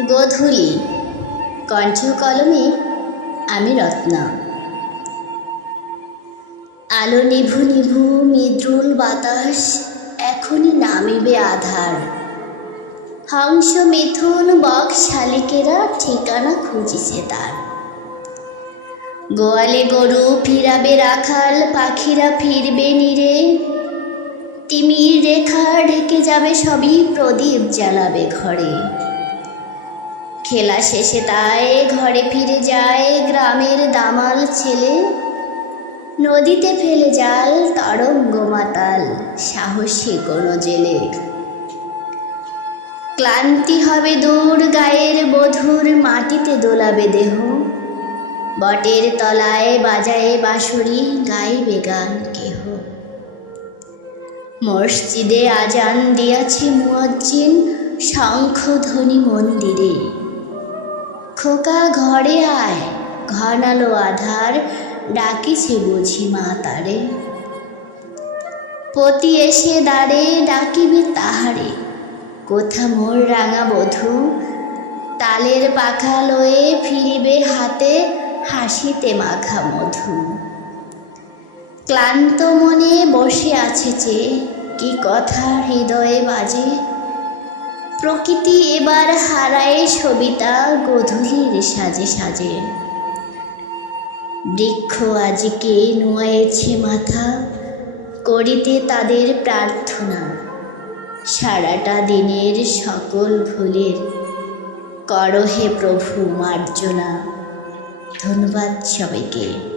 গোধূলি কণ্ঠ কলমে আমি রত্না। আলো নিভু নিভু মৃদুল বাতাস, এখনই নামিবে আধার। হংস মিথুন বক শালিকেরা ঠিকানা খুঁজিছে তার। গোয়ালে গরু ফিরাবে রাখাল, পাখিরা ফিরবে নীরে। তিমির রেখা ঢেকে যাবে সবই, প্রদীপ জ্বালাবে ঘরে। খেলা শেষে তাই ঘরে ফিরে যায় গ্রামের দামাল ছেলে। নদীতে ফেলে জাল তরঙ্গ মাতাল, সাহসী কোনো জেলে। ক্লান্তি হবে দূর গায়ের বধুর, মাটিতে দোলাবে দেহ। বটের তলায় বাজায়ে বাঁশরি, গাইবে গান কেহ। মসজিদে আজান দিয়াছে মুয়াজ্জিন, শঙ্খধ্বনি মন্দিরে। খোকা ঘরে আয়, ঘনালো আধার, ডাকিছে বুঝি মা তারে। পতি এসে দাঁড়ে ডাকিবে তাহারে, কোথা মোর রাঙা বধূ। তালের পাখা লয়ে ফিরিবে হাতে, হাসিতে মাখা মধু। ক্লান্ত মনে বসে আছে চেয়ে, কি কথা হৃদয়ে বাজে। প্রকৃতি এবার হারায় সবিতা, গোধূলির সাজে সাজে। বৃক্ষ আজিকে নুয়ায়েছে মাথা, করিতে তাদের প্রার্থনা। সারাটা দিনের সকল ভুলের করো হে প্রভু মার্জনা। ধন্যবাদ সবাইকে।